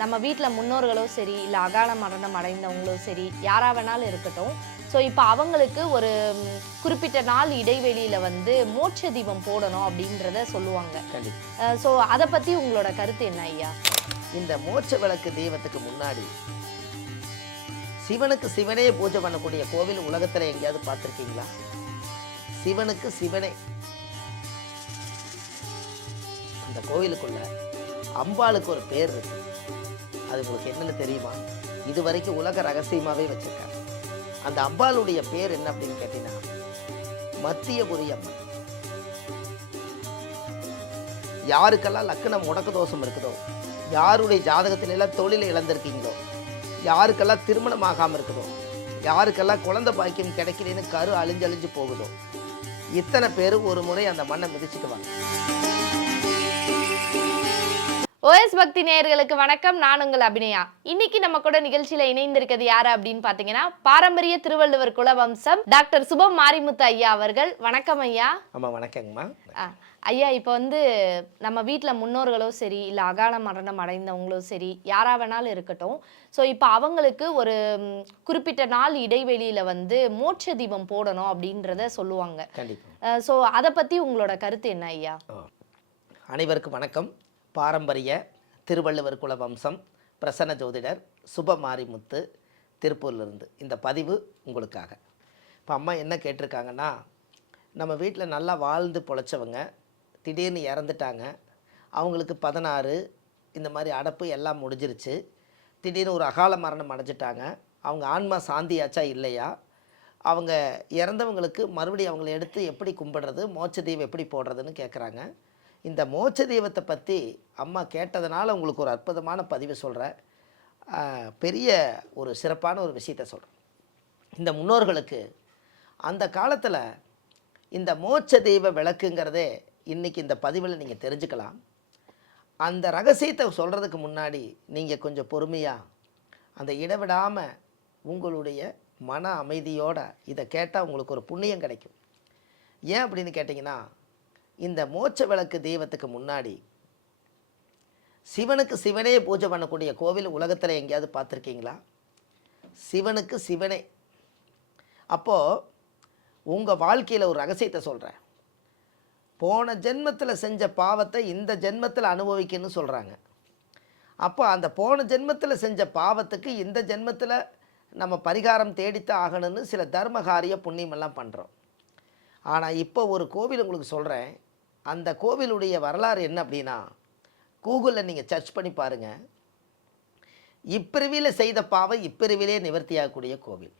நம்ம வீட்டில் முன்னோர்களோ சரி, இல்லை அகால மரணம் அடைந்தவங்களோ சரி, யாரா வேணாலும் இருக்கட்டும். ஸோ இப்போ அவங்களுக்கு ஒரு குறிப்பிட்ட நாள் இடைவெளியில் வந்து மோட்ச தீபம் போடணும் அப்படின்றத சொல்லுவாங்க. கண்டிப்பா. ஸோ அதை பற்றி உங்களோட கருத்து என்ன ஐயா? இந்த மோட்ச விளக்கு தெய்வத்துக்கு முன்னாடி சிவனுக்கு சிவனே பூஜை பண்ணக்கூடிய கோவில் உலகத்துல எங்கேயாவது பார்த்துருக்கீங்களா? சிவனுக்கு சிவனே. அந்த கோவிலுக்குள்ள அம்பாளுக்கு ஒரு பேர் இருக்கு. அது உங்களுக்கு என்னன்னு தெரியுமா? இது வரைக்கும் உலக ரகசியமாவே வச்சிருக்காங்க. அந்த அம்பாளுடைய பேர் என்ன அப்படின்னு கேட்டீங்கன்னா மத்தியபுரி அம்மன். யாருக்கெல்லாம் லக்னம் முடக்கு தோஷம் இருக்குதோ, யாருடைய ஜாதகத்திலெல்லாம் தொழிலை இழந்திருக்கீங்களோ, யாருக்கெல்லாம் திருமணம் ஆகாமல் இருக்குதோ, யாருக்கெல்லாம் குழந்தை பாக்கியம் கிடைக்கலன்னு கரு அழிஞ்சு போகுதோ, இத்தனை பேர் ஒரு முறை அந்த மண்ணை மிதிச்சுக்குவாங்க. ஓஎஸ் பக்தி நேயர்களுக்கு வணக்கம். நான் உங்கள் அபிநயா. இன்னைக்கு நம்ம கூட நிகழ்ச்சியில இணைந்திருக்கிறது யாரு அப்படின்னு பாத்தீங்கன்னா, பாரம்பரிய திருவள்ளுவர் குல வம்சம் டாக்டர் சுபம் மாரிமுத்து ஐயா அவர்கள். வணக்கம் ஐயா. ஆமா, வணக்கங்கம்மா. ஐயா, இப்போ வந்து நம்ம வீட்டில் முன்னோர்களோ சரி, இல்லை அகால மரணம் அடைந்தவங்களோ சரி, யாரா வேணாலும் இருக்கட்டும். ஸோ இப்போ அவங்களுக்கு ஒரு குறிப்பிட்ட நாள் இடைவெளியில் வந்து மோட்ச தீபம் போடணும் அப்படின்றத சொல்லுவாங்க. கண்டிப்பா. ஸோ அதை பற்றி உங்களோட கருத்து என்ன ஐயா? அனைவருக்கும் வணக்கம். பாரம்பரிய திருவள்ளுவர் குல வம்சம் பிரசன்ன ஜோதிடர் சுப மாரிமுத்து, திருப்பூர்லேருந்து இந்த பதிவு உங்களுக்காக. இப்போ அம்மா என்ன கேட்டிருக்காங்கன்னா, நம்ம வீட்டில் நல்லா வாழ்ந்து பொழைச்சவங்க திடீர்னு இறந்துட்டாங்க. அவங்களுக்கு 16 இந்த மாதிரி அடப்பு எல்லாம் முடிஞ்சிருச்சு. திடீர்னு ஒரு அகால மரணம் அடைஞ்சிட்டாங்க. அவங்க ஆன்மா சாந்தியாச்சா இல்லையா? அவங்க இறந்தவங்களுக்கு மறுபடியும் அவங்கள எடுத்து எப்படி கும்பிடுறது, மோட்ச தீபம் எப்படி போடுறதுன்னு கேட்குறாங்க. இந்த மோட்ச தெய்வத்தை பற்றி அம்மா கேட்டதுனால உங்களுக்கு ஒரு அற்புதமான பதிவு சொல்கிறேன். பெரிய ஒரு சிறப்பான ஒரு விஷயத்தை சொல்கிறேன். இந்த முன்னோர்களுக்கு அந்த காலத்தில் இந்த மோட்ச தெய்வ விளக்குங்கிறதே இன்றைக்கி இந்த பதிவில் நீங்கள் தெரிஞ்சுக்கலாம். அந்த ரகசியத்தை சொல்கிறதுக்கு முன்னாடி நீங்கள் கொஞ்சம் பொறுமையாக அந்த இடவிடாமல் உங்களுடைய மன அமைதியோடு இதை கேட்டால் உங்களுக்கு ஒரு புண்ணியம் கிடைக்கும். ஏன் அப்படின்னு கேட்டிங்கன்னா, இந்த மோட்ச விளக்கு தெய்வத்துக்கு முன்னாடி சிவனுக்கு சிவனே பூஜை பண்ணக்கூடிய கோவில் உலகத்தில் எங்கேயாவது பார்த்துருக்கீங்களா? சிவனுக்கு சிவனே. அப்போது உங்கள் வாழ்க்கையில் ஒரு ரகசியத்தை சொல்கிறேன். போன ஜென்மத்தில் செஞ்ச பாவத்தை இந்த ஜென்மத்தில் அனுபவிக்கணும்னு சொல்கிறாங்க. அப்போ அந்த போன ஜென்மத்தில் செஞ்ச பாவத்துக்கு இந்த ஜென்மத்தில் நம்ம பரிகாரம் தேடித்தான் ஆகணும்னு சில தர்மகாரிய புண்ணியமெல்லாம் பண்ணுறோம். ஆனால் இப்போ ஒரு கோவில் உங்களுக்கு சொல்கிறேன். அந்த கோவிலுடைய வரலாறு என்ன அப்படின்னா, கூகுளில் நீங்கள் சர்ச் பண்ணி பாருங்கள். இப்பிரிவியில் செய்த பாவம் இப்பிரிவிலே நிவர்த்தியாகக்கூடிய கோவில்.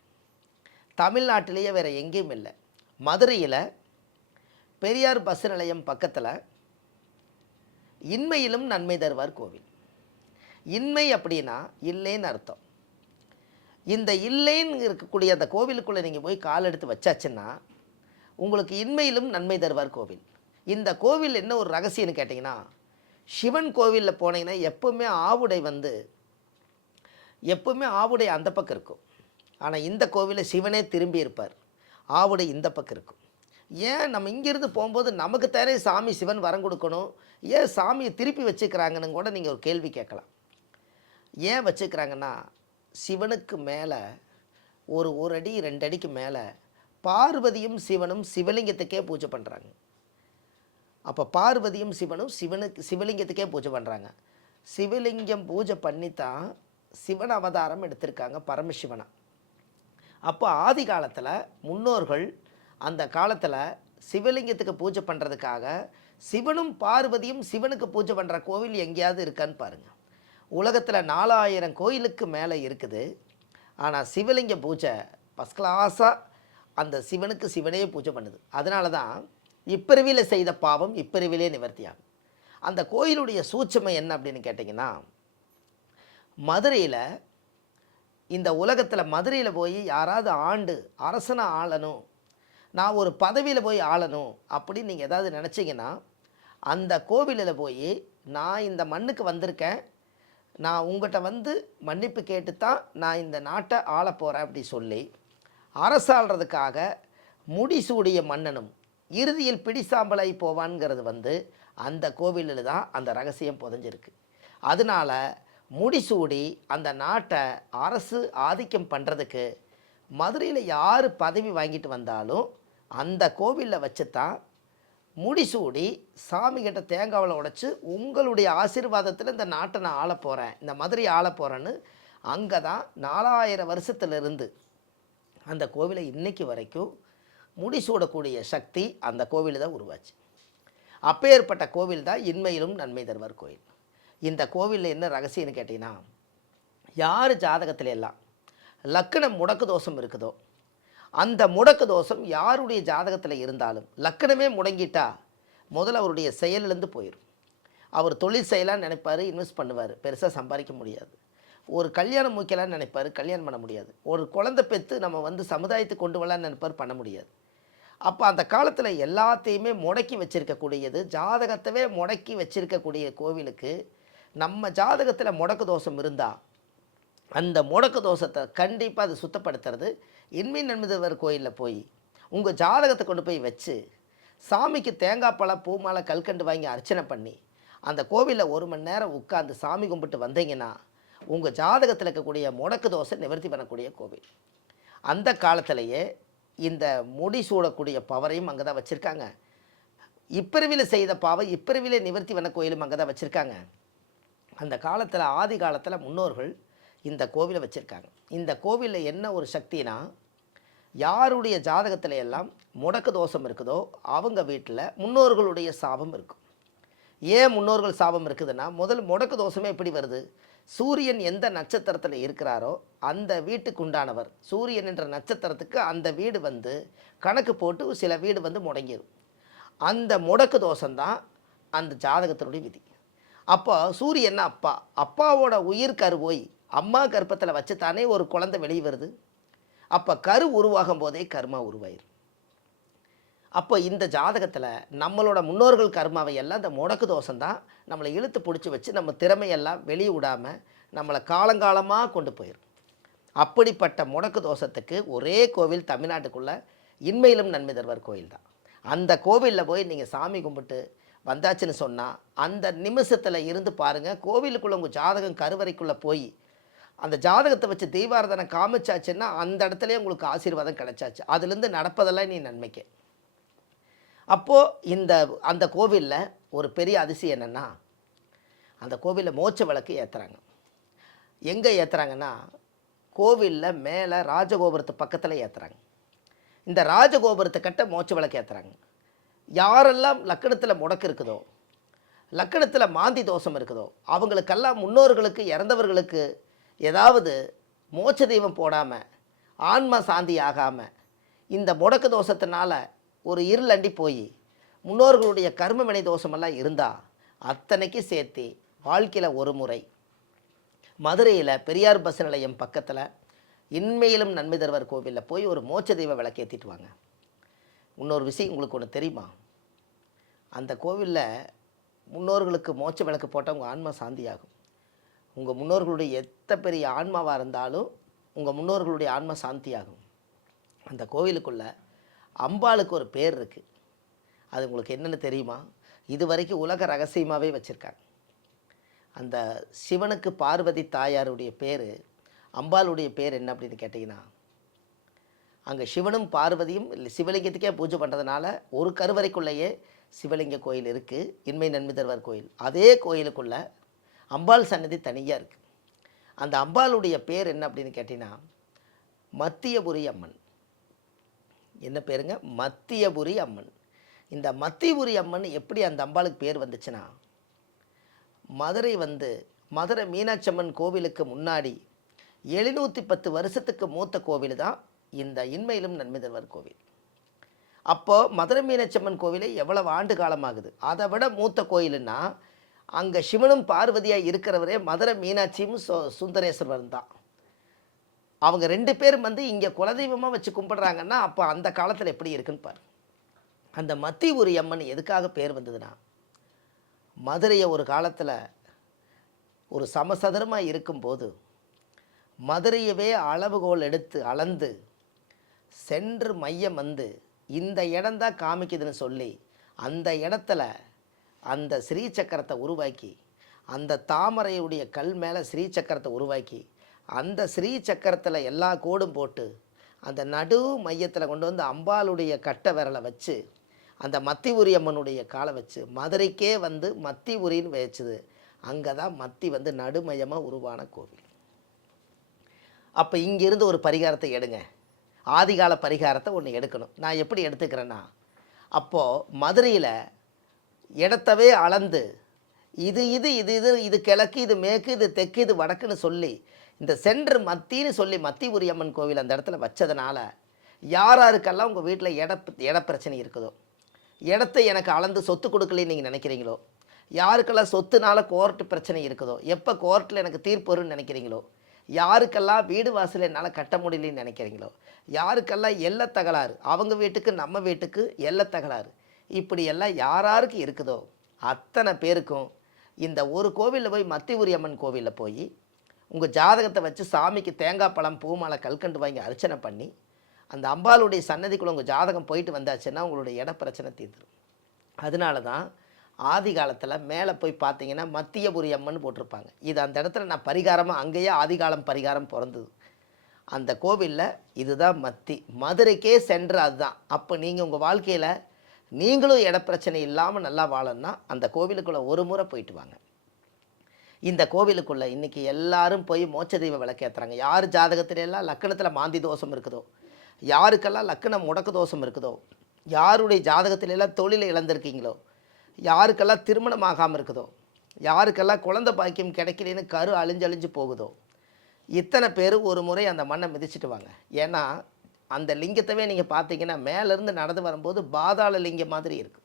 தமிழ்நாட்டிலேயே வேறு எங்கேயும் இல்லை. மதுரையில் பெரியார் பஸ் நிலையம் பக்கத்தில் இன்மையிலும் நன்மை தருவார் கோவில். இன்மை அப்படின்னா இல்லைன்னு அர்த்தம். இந்த இல்லைன்னு இருக்கக்கூடிய அந்த கோவிலுக்குள்ளே நீங்கள் போய் கால் எடுத்து வச்சாச்சுன்னா உங்களுக்கு இன்மையிலும் நன்மை தருவார் கோவில். இந்த கோவில் என்ன ஒரு ரகசியம்னு கேட்டிங்கன்னா, சிவன் கோவிலில் போனீங்கன்னா எப்போவுமே ஆவுடை அந்த பக்கம் இருக்கும். ஆனால் இந்த கோவிலில் சிவனே திரும்பி இருப்பார், ஆவுடை இந்த பக்கம் இருக்கும். ஏன் நம்ம இங்கேருந்து போகும்போது நமக்கு தேவை சாமி சிவன் வரம் கொடுக்கணும், ஏன் சாமியை திருப்பி வச்சுக்கிறாங்கன்னு கூட நீங்கள் ஒரு கேள்வி கேட்கலாம். ஏன் வச்சுக்கிறாங்கன்னா, சிவனுக்கு மேலே ஒரு அடி 2 அடிக்கு மேலே பார்வதியும் சிவனும் சிவலிங்கத்துக்கே பூஜை பண்ணுறாங்க. அப்போ பார்வதியும் சிவனும் சிவலிங்கத்துக்கே பூஜை பண்ணுறாங்க. சிவலிங்கம் பூஜை பண்ணித்தான் சிவன் அவதாரம் எடுத்திருக்காங்க, பரமசிவனா. அப்போ ஆதி காலத்தில் முன்னோர்கள் அந்த காலத்தில் சிவலிங்கத்துக்கு பூஜை பண்ணுறதுக்காக சிவனும் பார்வதியும் சிவனுக்கு பூஜை பண்ணுற கோவில் எங்கேயாவது இருக்கான்னு பாருங்கள். உலகத்தில் 4000 கோயிலுக்கு மேலே இருக்குது. ஆனால் சிவலிங்க பூஜை ஃபஸ்ட் கிளாஸாக அந்த சிவனுக்கு சிவனே பூஜை பண்ணுது. அதனால தான் இப்பிரிவியில் செய்த பாவம் இப்பிரிவிலே நிவர்த்தியாகும். அந்த கோயிலுடைய சூட்சுமை என்ன அப்படின்னு கேட்டிங்கன்னா, மதுரையில் இந்த உலகத்தில் மதுரையில் போய் யாராவது அரசனை ஆளணும், நான் ஒரு பதவியில் போய் ஆளணும் அப்படின்னு நீங்கள் ஏதாவது நினச்சிங்கன்னா, அந்த கோவிலில் போய் நான் இந்த மண்ணுக்கு வந்திருக்கேன், நான் உங்கள்கிட்ட வந்து மன்னிப்பு கேட்டு தான் நான் இந்த நாட்டை ஆள போகிறேன் அப்படி சொல்லி அரசாள்றதுக்காக முடிசூடிய மன்னனும் இறுதியில் பிடிசாம்பலாய் போவான்ங்கிறது வந்து அந்த கோவிலில் தான் அந்த ரகசியம் புதைஞ்சிருக்கு. அதனால் முடிசூடி அந்த நாட்டை அரசு ஆதிக்கம் பண்ணுறதுக்கு மதுரையில் யார் பதவி வாங்கிட்டு வந்தாலும் அந்த கோவிலில் வச்சு தான் முடிசூடி சாமிகிட்ட தேங்காவில் உடைச்சி உங்களுடைய ஆசீர்வாதத்தில் இந்த நாட்டை நான் ஆள போகிறேன், இந்த மதுரையை ஆள போகிறேன்னு அங்கே தான் 4000 வருஷத்துலேருந்து அந்த கோவிலை இன்னைக்கு வரைக்கும் முடிசூடக்கூடிய சக்தி அந்த கோவில் தான் உருவாச்சு. அப்பேற்பட்ட கோவில் தான் இன்மையிலும் நன்மை தருவார் கோயில். இந்த கோவிலில் என்ன ரகசியம்னு கேட்டிங்கன்னா, யார் ஜாதகத்துல எல்லாம் லக்கணம் முடக்கு தோஷம் இருக்குதோ அந்த முடக்கு தோஷம் யாருடைய ஜாதகத்தில் இருந்தாலும் லக்கணமே முடங்கிட்டா முதல்ல அவருடைய செயலிலேருந்து போயிடும். அவர் தொழில் செய்யலான்னு நினைப்பார், இன்வெஸ்ட் பண்ணுவார், பெருசாக சம்பாதிக்க முடியாது. ஒரு கல்யாணம் முக்கியலான்னு நினைப்பார், கல்யாணம் பண்ண முடியாது. ஒரு குழந்தை பெற்று நம்ம வந்து சமுதாயத்துக்கு கொண்டு வரலான்னு நினைப்பார், பண்ண முடியாது. அப்போ அந்த காலத்தில் எல்லாத்தையுமே முடக்கி வச்சிருக்கக்கூடியது, ஜாதகத்தவே முடக்கி வச்சிருக்கக்கூடிய கோவிலுக்கு நம்ம ஜாதகத்தில் முடக்கு தோஷம் இருந்தால் அந்த முடக்கு தோஷத்தை கண்டிப்பாக அது சுத்தப்படுத்துறது இன்மை நன்மைதேவர் கோயிலில் போய் உங்கள் ஜாதகத்தை கொண்டு போய் வச்சு சாமிக்கு தேங்காய் பழம் பூ மாலை கல்கண்டு வாங்கி அர்ச்சனை பண்ணி அந்த கோவிலில் 1 மணி நேரம் உட்காந்து சாமி கும்பிட்டு வந்தீங்கன்னா உங்கள் ஜாதகத்தில் இருக்கக்கூடிய முடக்கு தோஷை நிவர்த்தி பண்ணக்கூடிய கோவில். அந்த காலத்திலேயே இந்த முடி சூடக்கூடிய பவரையும் அங்கே தான் வச்சுருக்காங்க. இப்பிறவியில் செய்த பாவை இப்பிறவிலே நிவர்த்தி பண்ண கோயிலும் அங்கே தான் வச்சுருக்காங்க. அந்த காலத்தில் ஆதி காலத்தில் முன்னோர்கள் இந்த கோவிலை வச்சுருக்காங்க. இந்த கோவிலில் என்ன ஒரு சக்தினா, யாருடைய ஜாதகத்தில் எல்லாம் முடக்கு தோஷம் இருக்குதோ அவங்க வீட்டில் முன்னோர்களுடைய சாபம் இருக்கும். ஏன் முன்னோர்கள் சாபம் இருக்குதுன்னா, முதல் முடக்கு தோஷமே எப்படி வருது, சூரியன் எந்த நட்சத்திரத்தில் இருக்கிறாரோ அந்த வீட்டுக்கு உண்டானவர், சூரியன் என்ற நட்சத்திரத்துக்கு அந்த வீடு வந்து கணக்கு போட்டு சில வீடு வந்து முடங்கிடும். அந்த முடக்கு தோஷம்தான் அந்த ஜாதகத்தினுடைய விதி. அப்போ சூரியன் அப்பா, அப்பாவோட உயிர் கருவோய் அம்மா கர்ப்பத்தில் வச்சு தானே ஒரு குழந்தை வெளியே வருது. அப்போ கரு உருவாகும் போதே கர்மா உருவாயிரும். அப்போ இந்த ஜாதகத்தில் நம்மளோட முன்னோர்கள் கர்மாவை எல்லாம் இந்த முடக்கு தோஷம்தான் நம்மளை இழுத்து பிடிச்சி வச்சு நம்ம திறமையெல்லாம் வெளியே விடாமல் நம்மளை காலங்காலமாக கொண்டு போயிடும். அப்படிப்பட்ட முடக்கு தோஷத்துக்கு ஒரே கோவில் தமிழ்நாட்டுக்குள்ளே இன்மையிலும் நன்மை தருவார் கோயில் தான். அந்த கோவிலில் போய் நீங்கள் சாமி கும்பிட்டு வந்தாச்சுன்னு சொன்னால் அந்த நிமிஷத்தில் இருந்து பாருங்கள், கோவிலுக்குள்ளே உங்கள் ஜாதகம் கருவறைக்குள்ளே போய் அந்த ஜாதகத்தை வச்சு தீபாரதனை காமிச்சாச்சுன்னா அந்த இடத்துலேயே உங்களுக்கு ஆசீர்வாதம் கிடைச்சாச்சு. அதுலேருந்து நடப்பதெல்லாம் நீ நன்மைக்கு. அப்போது அந்த கோவிலில் ஒரு பெரிய அதிசயம் என்னென்னா, அந்த கோவிலில் மோட்ச விளக்கு ஏற்றுறாங்க. எங்கே ஏற்றுறாங்கன்னா, கோவிலில் மேலே ராஜகோபுரத்து பக்கத்தில் ஏற்றுறாங்க. இந்த ராஜகோபுரத்தை கட்ட மோட்ச விளக்கு ஏற்றுறாங்க. யாரெல்லாம் லக்கணத்தில் முடக்கு இருக்குதோ, லக்கணத்தில் மாந்தி தோஷம் இருக்குதோ, அவங்களுக்கெல்லாம் முன்னோர்களுக்கு இறந்தவர்களுக்கு ஏதாவது மோட்ச தெய்வம் போடாமல் ஆன்மா சாந்தி ஆகாமல் இந்த முடக்கு தோஷத்தினால ஒரு இருளண்டி போய் முன்னோர்களுடைய கர்ம வினை தோஷமெல்லாம் இருந்தால் அத்தனைக்கு சேர்த்து வாழ்க்கையில் ஒரு முறை மதுரையில் பெரியார் பஸ் நிலையம் பக்கத்தில் இன்மையிலும் நன்மை தருவார் கோவிலில் போய் ஒரு மோட்ச தெய்வ விளக்கேற்றிட்டு வாங்க. இன்னொரு விஷயம் உங்களுக்கு ஒன்று தெரியுமா, அந்த கோவிலில் முன்னோர்களுக்கு மோட்ச விளக்கு போட்டால் உங்கள் ஆன்மா சாந்தியாகும். உங்கள் முன்னோர்களுடைய எத்த பெரிய ஆன்மாவாக இருந்தாலும் உங்கள் முன்னோர்களுடைய ஆன்மா சாந்தியாகும். அந்த கோவிலுக்குள்ளே அம்பாளுக்கு ஒரு பேர் இருக்குது. அது உங்களுக்கு என்னென்னு தெரியுமா, இது வரைக்கும் உலக ரகசியமாகவே வச்சுருக்காங்க. அந்த சிவனுக்கு பார்வதி தாயாருடைய பேர், அம்பாளுடைய பேர் என்ன அப்படின்னு கேட்டிங்கன்னா, அங்கே சிவனும் பார்வதியும் சிவலிங்கத்துக்கே பூஜை பண்ணுறதுனால ஒரு கருவறைக்குள்ளேயே சிவலிங்க கோயில் இருக்குது, இன்மை நன்மை தருவார் கோயில். அதே கோயிலுக்குள்ளே அம்பாள் சன்னதி தனியாக இருக்குது. அந்த அம்பாளுடைய பேர் என்ன அப்படின்னு கேட்டிங்கன்னா மத்தியபுரி அம்மன். என்ன பேருங்க, மத்தியபுரி அம்மன். இந்த மத்தியபுரி அம்மன் எப்படி அந்த அம்பாளுக்கு பேர் வந்துச்சுன்னா, மதுரை மீனாட்சி அம்மன் கோவிலுக்கு முன்னாடி 710 வருஷத்துக்கு மூத்த கோவில் தான் இந்த இன்மையிலும் நன்மை தருவார் கோவில். அப்போது மதுரை மீனாட்சி அம்மன் கோவிலே எவ்வளவு ஆண்டு காலமாகுது, அதை விட மூத்த கோயிலுன்னா அங்கே சிவனும் பார்வதியாக இருக்கிறவரே மதுரை மீனாட்சியும் சுந்தரேஸ்வரன் தான். அவங்க 2 பேரும் இங்கே குலதெய்வமாக வச்சு கும்பிடுறாங்கன்னா அப்போ அந்த காலத்தில் எப்படி இருக்குன்னு பாரு. அந்த மத்தியபுரி அம்மன் எதுக்காக பேர் வந்ததுன்னா, மதுரையை ஒரு காலத்தில் ஒரு சமசதுரமாக இருக்கும்போது மதுரையவே அளவுகோல் எடுத்து அளந்து சென்று மையம் இந்த இடம்தான் காமிக்குதுன்னு சொல்லி அந்த இடத்துல அந்த ஸ்ரீ சக்கரத்தை உருவாக்கி அந்த தாமரையுடைய கல் மேலே ஸ்ரீ சக்கரத்தை உருவாக்கி அந்த ஸ்ரீ சக்கரத்தில் எல்லா கோடும் போட்டு அந்த நடு மையத்தில் கொண்டு வந்து அம்பாளுடைய கட்டை விரலை வச்சு அந்த மத்தி உரி அம்மனுடைய காலை வச்சு மதுரைக்கே வந்து மத்தி உரின்னு வச்சுது. அங்கே தான் மத்தி வந்து நடுமையமாக உருவான கோவில். அப்போ இங்கேருந்து ஒரு பரிகாரத்தை எடுங்க, ஆதிகால பரிகாரத்தை ஒன்று எடுக்கணும். நான் எப்படி எடுத்துக்கிறேன்னா, அப்போது மதுரையில் இடத்தவே அளந்து இது இது இது இது இது கிழக்கு, இது மேற்கு, இது தெற்கு, இது வடக்குன்னு சொல்லி இந்த சென்ட்ரு மத்தின்னு சொல்லி மத்தி உரியம்மன் கோவில் அந்த இடத்துல வச்சதுனால யாருக்கெல்லாம் உங்கள் வீட்டில் இட பிரச்சனை இருக்குதோ, இடத்தை எனக்கு அளந்து சொத்து கொடுக்கலன்னு நீங்கள் நினைக்கிறீங்களோ, யாருக்கெல்லாம் சொத்துனால கோர்ட்டு பிரச்சனை இருக்குதோ, எப்போ கோர்ட்டில் எனக்கு தீர்ப்பு வரும்னு நினைக்கிறீங்களோ, யாருக்கெல்லாம் வீடு வாசல் என்னால் கட்ட முடியலன்னு நினைக்கிறீங்களோ, யாருக்கெல்லாம் எல்லை தகராறு, அவங்க வீட்டுக்கு நம்ம வீட்டுக்கு எல்லை தகராறு, இப்படியெல்லாம் யாராருக்கு இருக்குதோ அத்தனை பேருக்கும் இந்த ஒரு கோவிலில் போய் மத்தி உரியம்மன் கோவிலில் போய் உங்கள் ஜாதகத்தை வச்சு சாமிக்கு தேங்காய் பழம் பூ மாலை கல்கண்டு வாங்கி அர்ச்சனை பண்ணி அந்த அம்பாளுடைய சன்னதிக்குள்ளே உங்கள் ஜாதகம் போயிட்டு வந்தாச்சுன்னா உங்களுடைய இட பிரச்சனை தீர்ந்துடும். அதனால தான் ஆதி காலத்தில் மேலே போய் பார்த்தீங்கன்னா மத்தியபுரி அம்மன் போட்டிருப்பாங்க. இது அந்த இடத்துல நான் பரிகாரமாக அங்கேயே ஆதிகாலம் பரிகாரம் பிறந்தது. அந்த கோவிலில் இதுதான் மத்தி, மதுரைக்கே சென்று அதுதான். அப்போ நீங்கள் உங்கள் வாழ்க்கையில் நீங்களும் இட பிரச்சனை இல்லாமல் நல்லா வாழணும்னா அந்த கோவிலுக்குள்ளே ஒரு முறை போயிட்டு வாங்க. இந்த கோவிலுக்குள்ளே இன்றைக்கி எல்லாரும் போய் மோட்ச தெய்வ விளக்கேற்றுறாங்க. யார் ஜாதகத்திலெல்லாம் லக்கணத்தில் மாந்தி தோஷம் இருக்குதோ, யாருக்கெல்லாம் லக்கணம் முடக்கு தோஷம் இருக்குதோ, யாருடைய ஜாதகத்திலெல்லாம் தொழிலை இழந்திருக்கீங்களோ, யாருக்கெல்லாம் திருமணம் ஆகாமல் இருக்குதோ, யாருக்கெல்லாம் குழந்தை பாக்கியம் கிடைக்கலன்னு கரு அழிஞ்சு போகுதோ, இத்தனை பேர் ஒரு முறை அந்த மண்ணை மிதிச்சிட்டு வாங்க. ஏன்னா அந்த லிங்கத்தவே நீங்கள் பார்த்தீங்கன்னா மேலேருந்து நடந்து வரும்போது பாதாள லிங்கம் மாதிரி இருக்குது.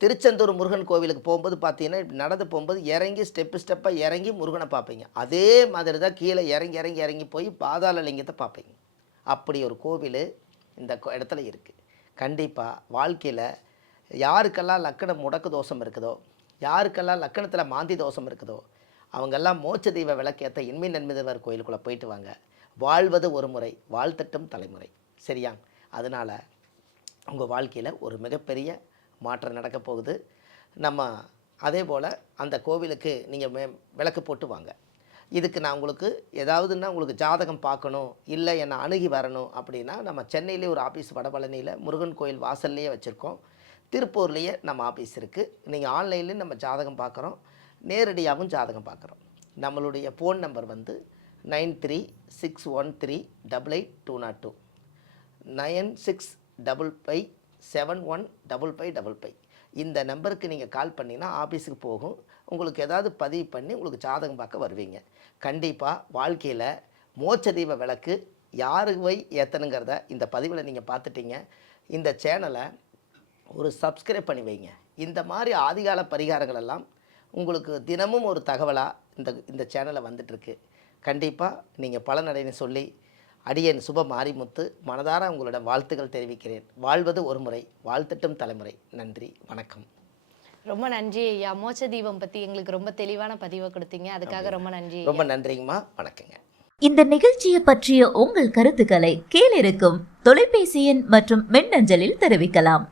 திருச்செந்தூர் முருகன் கோவிலுக்கு போகும்போது பார்த்தீங்கன்னா நடந்து போகும்போது இறங்கி ஸ்டெப்பாக இறங்கி முருகனை பார்ப்பீங்க. அதே மாதிரி தான் கீழே இறங்கி போய் பாதாள லிங்கத்தை பார்ப்பீங்க. அப்படி ஒரு கோவில் இந்த இடத்துல இருக்குது. கண்டிப்பாக வாழ்க்கையில் யாருக்கெல்லாம் லக்கணம் முடக்கு தோஷம் இருக்குதோ, யாருக்கெல்லாம் லக்கணத்தில் மாந்தி தோஷம் இருக்குதோ, அவங்கெல்லாம் மோட்ச தெய்வ விளக்கேற்ற இன்மை நன்மிதவர் கோயிலுக்குள்ளே போயிட்டு வாங்க. வாழ்வது ஒரு முறை, வாழ்த்தட்டும் தலைமுறை. சரியா? அதனால் உங்கள் வாழ்க்கையில் ஒரு மிகப்பெரிய மாற்றம் நடக்க போகுது. நம்ம அதே போல் அந்த கோவிலுக்கு நீங்கள் விளக்கு போட்டு வாங்க. இதுக்கு நான் உங்களுக்கு ஏதாவதுன்னா உங்களுக்கு ஜாதகம் பார்க்கணும், இல்லை என்னை அணுகி வரணும் அப்படின்னா நம்ம சென்னையிலே ஒரு ஆஃபீஸ் வடபழனியில் முருகன் கோயில் வாசல்லையே வச்சுருக்கோம். திருப்பூர்லேயே நம்ம ஆஃபீஸ் இருக்குது. நீங்கள் ஆன்லைன்லேயும் நம்ம ஜாதகம் பார்க்குறோம், நேரடியாகவும் ஜாதகம் பார்க்குறோம். நம்மளுடைய ஃபோன் நம்பர் வந்து 9361388202 9655715555. இந்த நம்பருக்கு நீங்கள் கால் பண்ணிங்கன்னா ஆஃபீஸுக்கு போகும். உங்களுக்கு ஏதாவது பதிவு பண்ணி உங்களுக்கு ஜாதகம் பார்க்க வருவீங்க. கண்டிப்பாக வாழ்க்கையில் மோட்ச தீப விளக்கு யாரு போய் ஏற்றணுங்கிறத இந்த பதிவில் நீங்கள் பார்த்துட்டீங்க. இந்த சேனலை ஒரு சப்ஸ்கிரைப் பண்ணி வைங்க. இந்த மாதிரி ஆதிகால பரிகாரங்கள் எல்லாம் உங்களுக்கு தினமும் ஒரு தகவலாக இந்த சேனலில் வந்துட்டுருக்கு. கண்டிப்பாக நீங்கள் பலனடைன்னு சொல்லி அடியேன் சுப மாரிமுத்து மனதார உங்களோட வாழ்த்துக்கள் தெரிவிக்கிறேன். வாழ்வது ஒரு முறை, வாழ்த்தட்டும் தலைமுறை. நன்றி, வணக்கம். ரொம்ப நன்றி ஐயா. மோட்ச தீபம் பற்றி எங்களுக்கு ரொம்ப தெளிவான பதிவை கொடுத்தீங்க. அதுக்காக ரொம்ப நன்றி. ரொம்ப நன்றிங்கம்மா. வணக்கங்க. இந்த நிகழ்ச்சியை பற்றிய உங்கள் கருத்துக்களை கீழிருக்கும் தொலைபேசி எண் மற்றும் மின்னஞ்சலில் தெரிவிக்கலாம்.